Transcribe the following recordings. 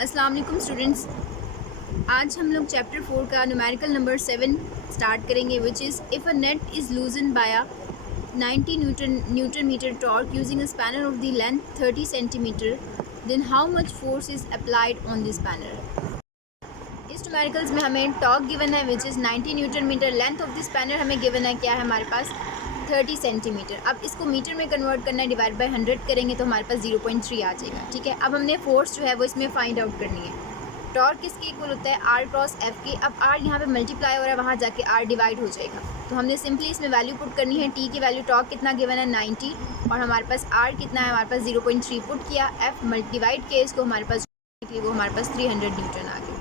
अस्सलाम वालेकुम स्टूडेंट्स। आज हम लोग चैप्टर 4 का न्यूमेरिकल नंबर 7 स्टार्ट करेंगे, which is if a nut is loosen by a 90 newton metre torque using a spanner of the length 30 centimetre, then how much force is applied on the spanner. इस numericals में हमें torque given है which is 90 newton metre, length of the spanner हमें given है क्या है हमारे पास 30 centimetre. अब इसको मीटर में कन्वर्ट करना है, डिवाइड बाय 100 करेंगे तो हमारे पास 0.3 आ जाएगा। ठीक है, अब हमने फोर्स जो है वो इसमें फाइंड आउट करनी है। टॉर्क किसके इक्वल होता है आर क्रॉस एफ के। अब आर यहाँ पे मल्टीप्लाई हो रहा है, वहाँ जाके आर डिवाइड हो जाएगा, तो हमने सिंपली इसमें वैल्यू पुट करनी है। टी की वैल्यू टॉर्क कितना गिवन है 90 और हमारे पास आर कितना है, हमारे पास 0.3 पुट किया। एफ डिवाइड किया इसको, हमारे पास वो हमारे पास 300 न्यूटन आ गया।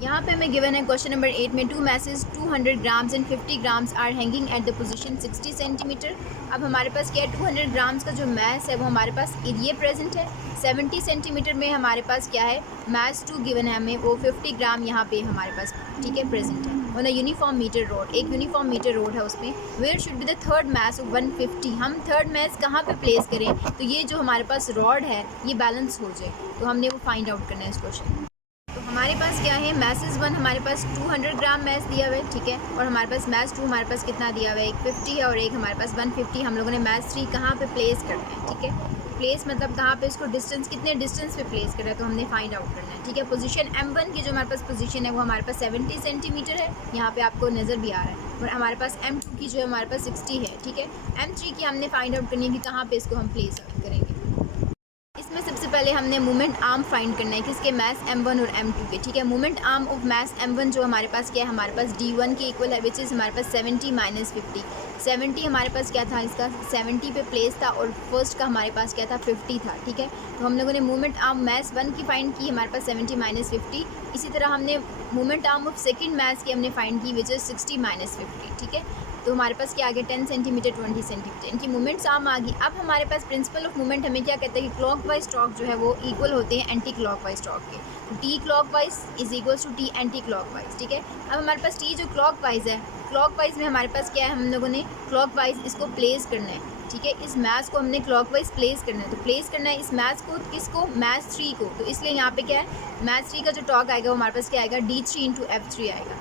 यहाँ पे हमें गिवन है क्वेश्चन नंबर 8 में 2 masses 200 grams and 50 grams are hanging at the position 60 centimetre. अब हमारे पास क्या है, 200 ग्राम्स का जो मैस है वो हमारे पास ये प्रेजेंट है। 70 सेंटीमीटर में हमारे पास क्या है, मैस 2 गिवन है हमें, वो 50 ग्राम यहाँ पे हमारे पास ठीक है प्रेजेंट है। On a uniform metre rod, एक यूनिफॉर्म मीटर रोड है, उसमें where should be the third mass of 150। हम थर्ड मैस कहाँ पे प्लेस करें तो ये जो हमारे पास रॉड है ये बैलेंस हो जाए, तो हमने वो फाइंड आउट करना है इस क्वेश्चन। तो हमारे पास क्या है, मैसेज 1 हमारे पास 200 ग्राम मैस दिया हुआ है, ठीक है, और हमारे पास मैस 2 हमारे पास कितना दिया हुआ है, एक 50 है और एक हमारे पास 150। हम लोगों ने मैस 3 कहाँ पे प्लेस करना है, ठीक है, प्लेस मतलब कहाँ पे, इसको डिस्टेंस कितने डिस्टेंस पे प्लेस करना है तो हमने फाइंड आउट करना है। ठीक है, पोजीशन M1 की जो हमारे पास पोजीशन है वो हमारे पास 70 सेंटीमीटर है, यहाँ पे आपको नज़र भी आ रहा है, और हमारे पास M2 की जो है हमारे पास 60 है। ठीक है, M3 की हमने फाइंड आउट करनी है कि कहाँ पे इसको हम प्लेस करेंगे। इसमें सबसे पहले हमने मोमेंट आर्म फाइंड करना है, किसके, मैस M1 और M2 के। ठीक है, moment arm of mass M1 जो हमारे पास क्या है, हमारे पास D1 के इक्वल है, विच इज़ हमारे पास 70 माइनस 50। 70 हमारे पास क्या था, इसका 70 पे प्लेस था, और फर्स्ट का हमारे पास क्या था 50 था। ठीक है, तो हम लोगों ने मोमेंट आर्म मैस 1 की फाइंड की, हमारे पास 70 माइनस 50। इसी तरह हमने moment arm of second mass की हमने फाइंड की, विच इज़ 60 माइनस 50। ठीक है, तो हमारे पास क्या आ गया 10 सेंटीमीटर 20 सेंटीमीटर, इनकी मूवमेंट्स आम आ गई। अब हमारे पास प्रिंसिपल ऑफ मूवमेंट हमें क्या कहता है कि क्लॉक वाइज स्ट्रोक जो है वो इक्वल होते हैं एंटी क्लॉक वाइज स्ट्रोक के। तो t clockwise is equals to t anticlockwise. ठीक है, अब हमारे पास टी जो क्लॉक वाइज है, क्लॉक वाइज में हमारे पास क्या है, हम लोगों ने क्लॉक वाइज इसको प्लेस करना है। ठीक है, इस मैथ को हमने क्लॉक वाइज प्लेस करना है, तो प्लेस करना है इस मैथ को, किसको, मैथ 3 को। तो इसलिए यहाँ पे क्या है, मैथ 3 का जो टॉर्क आएगा वो हमारे पास क्या आएगा, D3 इंटू F3 आएगा।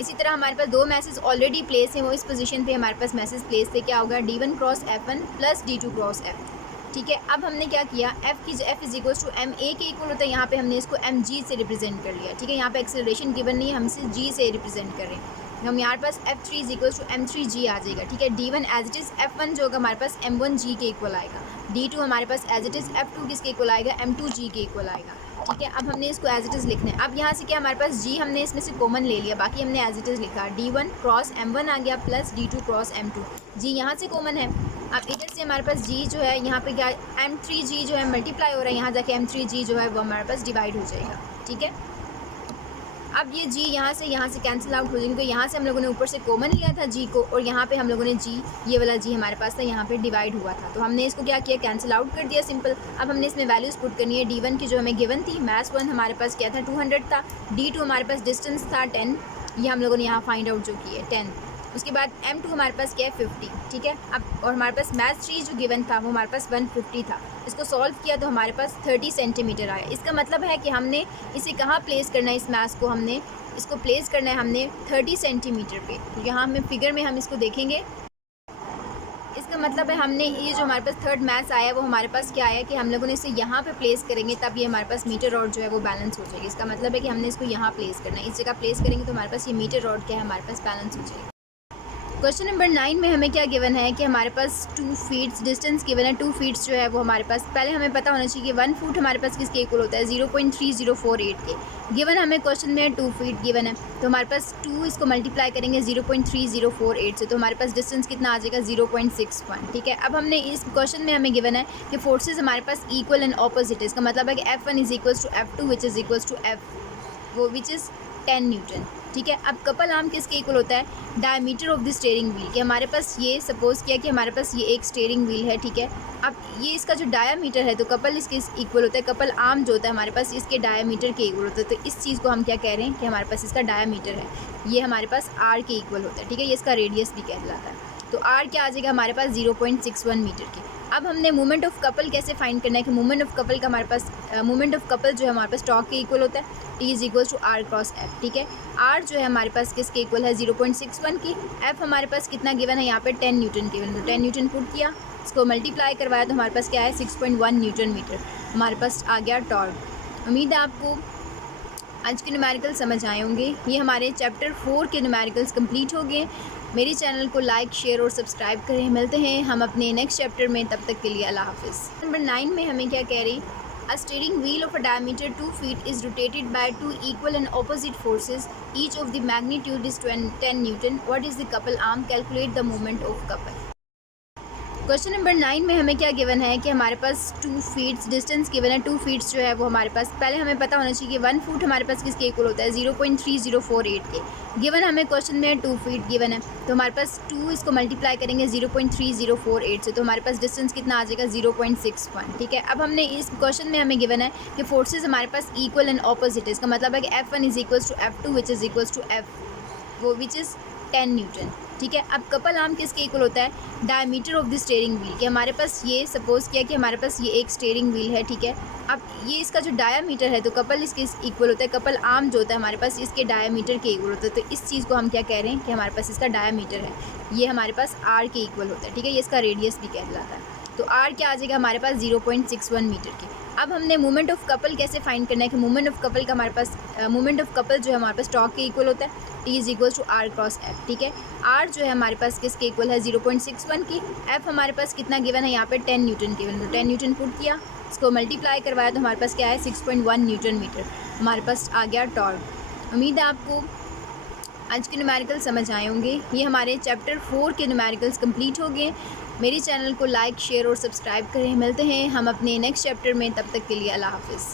इसी तरह हमारे पास 2 मैसेज ऑलरेडी प्लेस हैं, वो इस पोजीशन पे हमारे पास मैसेज प्लेस थे, क्या होगा D1 cross F1 plus D2 cross F। ठीक है, अब हमने क्या किया, F is equals to M A के इक्वल होता है, यहाँ पे हमने इसको MG से रिप्रेजेंट कर लिया। ठीक है, यहाँ पे एक्सेलरेशन गिवन नहीं है, हम इसे G से रिप्रेजेंट कर रहे हैं, हम यहाँ पास F3 is equals to M3G आ जाएगा। ठीक है, D1 as it is F1 जो होगा हमारे पास M1G के इक्वल आएगा, D2 हमारे पास एज इट इज़ F2 किसके इक्वल आएगा, M2G के इक्वल आएगा। ठीक है, अब हमने इसको एज इट इज़ लिखना है। अब यहाँ से क्या, हमारे पास G हमने इसमें से कॉमन ले लिया, बाकी हमने एज इट इज़ लिखा, D1 क्रॉस M1 आ गया plus D2 cross M2, G यहाँ से कॉमन है। अब इधर से हमारे पास G जो है यहाँ पे क्या, M3G जो है मल्टीप्लाई हो रहा है, यहाँ जाके M3G जो है वो हमारे पास डिवाइड हो जाएगा। ठीक है, अब ये G यहाँ से कैंसिल आउट हो जाएगी, क्योंकि यहाँ से हम लोगों ने ऊपर से कॉमन लिया था G को, और यहाँ पे हम लोगों ने G, ये वाला G हमारे पास था, यहाँ पे डिवाइड हुआ था, तो हमने इसको क्या किया, कैंसिल आउट कर दिया सिंपल। अब हमने इसमें वैल्यूज़ पुट करनी है। D1 की जो हमें गिवन थी, मैथ्स 1 हमारे पास क्या था 200 था, D2 हमारे पास डिस्टेंस था 10, ये हम लोगों ने यहाँ फाइंड आउट जो की है 10। उसके बाद M2 हमारे पास क्या है 50। ठीक है, अब और हमारे पास मैथ्स 3 जो गिवन था वो हमारे पास 150 था, इसको सॉल्व किया तो हमारे पास 30 सेंटीमीटर आया। इसका मतलब है कि हमने इसे कहाँ प्लेस करना है, इस मैथ्स को हमने इसको प्लेस करना है हमने 30 सेंटीमीटर पे। तो यहाँ हमें फिगर में हम इसको देखेंगे, इसका मतलब है हमने ये जो हमारे पास थर्ड मैथ्स आया वो हमारे पास क्या आया कि हम लोगों ने इसे यहाँ पे प्लेस करेंगे, तब ये हमारे पास मीटर रॉड जो है वो बैलेंस हो जाएगी। इसका मतलब है कि हमने इसको यहाँ प्लेस करना है, इस जगह प्लेस करेंगे तो हमारे पास ये मीटर रॉड क्या है, हमारे पास बैलेंस हो जाएगी। क्वेश्चन नंबर 9 में हमें क्या गिवन है कि हमारे पास 2 फीट्स डिस्टेंस गिवन है। 2 फीट्स जो है वो हमारे पास, पहले हमें पता होना चाहिए कि 1 फुट हमारे पास किसके इक्वल होता है, 0.3048 के। गिवन हमें क्वेश्चन में 2 फीट गिवन है, तो हमारे पास 2 इसको मल्टीप्लाई करेंगे 0.3048 से, तो हमारे पास डिस्टेंस कितना आ जाएगा 0.61। ठीक है, अब हमने इस क्वेश्चन में हमें गिवन है कि फोर्सेज हमारे पास इक्वल एंड ऑपोजिट है। इसका मतलब है कि F1 is equals to F2 which is equals to F वो विच इज़ 10 न्यूटन। ठीक है, अब कपल आर्म किसके इक्वल होता है, diameter of the steering wheel, कि हमारे पास ये सपोज किया कि हमारे पास ये एक स्टीयरिंग व्हील है। ठीक है, अब ये इसका जो डायामीटर है तो कपल इसके इक्वल होता है, कपल आर्म जो होता है हमारे पास इसके डायामीटर के इक्वल होता है। तो इस चीज़ को हम क्या कह रहे हैं कि हमारे पास इसका डायामीटर है, ये हमारे पास R के इक्वल होता है। ठीक है, ये इसका रेडियस भी कहलाता है, तो R क्या आ जाएगा हमारे पास 0.61 मीटर के। अब हमने मोमेंट ऑफ कपल कैसे फाइंड करना है कि मोमेंट ऑफ कपल का हमारे पास मोमेंट ऑफ कपल जो है हमारे पास टॉर्क के इक्वल होता है, T is equal to R cross F, ठीक है। R जो है हमारे पास किसके इक्वल है 0.61 की, F हमारे पास कितना गिवन है यहाँ पे 10 न्यूटन गिवन, तो 10 न्यूटन पुट किया, इसको मल्टीप्लाई करवाया तो हमारे पास क्या है 6.1 न्यूटन मीटर हमारे पास आ गया टॉर्क। उम्मीद है आपको आज के न्यूमेरिकल समझ आए होंगे। ये हमारे चैप्टर 4 के न्यूमेरिकल्स कंप्लीट हो गए। मेरे चैनल को लाइक शेयर और सब्सक्राइब करें। मिलते हैं हम अपने नेक्स्ट चैप्टर में, तब तक के लिए अल्लाह हाफिज़। नंबर 9 में हमें क्या कह रहे हैं, a steering wheel of a diameter 2 feet is rotated by 2 equal and opposite forces, each of the magnitude is 10 Newton. What is the couple arm? Calculate the moment of couple. Question number 9 में हमें क्या given है कि हमारे पास 2 feats distance given है। 2 feats जो है वो हमारे पास पहले हमें पता होना चाहिए कि 1 फुट हमारे पास किसके इक्वल होता है 0.3048 के। गिवन हमें क्वेश्चन में 2 फीट गिवन है, तो हमारे पास 2 इसको मल्टीप्लाई करेंगे 0.3048 से, तो हमारे पास डिस्टेंस कितना आ जाएगा 0.61, ठीक है। अब हमने इस क्वेश्चन में हमें गिवन है कि फोर्सेज हमारे पास इक्वल एंड ऑपोजिट है, इसका मतलब है कि F1 is equals to F2 which is equals to which is 10 newton, ठीक है। अब कपल आर्म किसके इक्वल होता है, diameter of the steering wheel, कि हमारे पास ये सपोज किया कि हमारे पास ये एक स्टीयरिंग व्हील है, ठीक है। अब ये इसका जो डायामीटर है तो कपल इसके इक्वल होता है, कपल आर्म जो होता है हमारे पास इसके डायामीटर के इक्वल होता है। तो इस चीज़ को हम क्या कह रहे हैं कि हमारे पास इसका डायामीटर है, ये हमारे पास R के इक्वल होता है, ठीक है। ये इसका रेडियस भी कहलाता है, तो R क्या आ जाएगा हमारे पास 0.61 मीटर की। अब हमने मोमेंट ऑफ कपल कैसे फाइंड करना है कि मोमेंट ऑफ कपल का हमारे पास मोमेंट ऑफ कपल जो है हमारे पास टॉर्क के इक्वल होता है, T is equal to R cross F, ठीक है। R जो है हमारे पास किसके इक्वल है 0.61 की, F हमारे पास कितना गिवन है यहाँ पे 10 न्यूटन गिवन, तो 10 न्यूटन पुट किया, इसको मल्टीप्लाई करवाया तो हमारे पास क्या है 6.1 न्यूटन मीटर हमारे पास आ गया टॉर्क। उम्मीद है आपको आज के न्यूमेरिकल समझ आए होंगे। ये हमारे चैप्टर 4 के न्यूमेरिकल्स कंप्लीट हो गए। मेरे चैनल को लाइक शेयर और सब्सक्राइब करें। मिलते हैं हम अपने नेक्स्ट चैप्टर में, तब तक के लिए अल्लाह हाफिज़।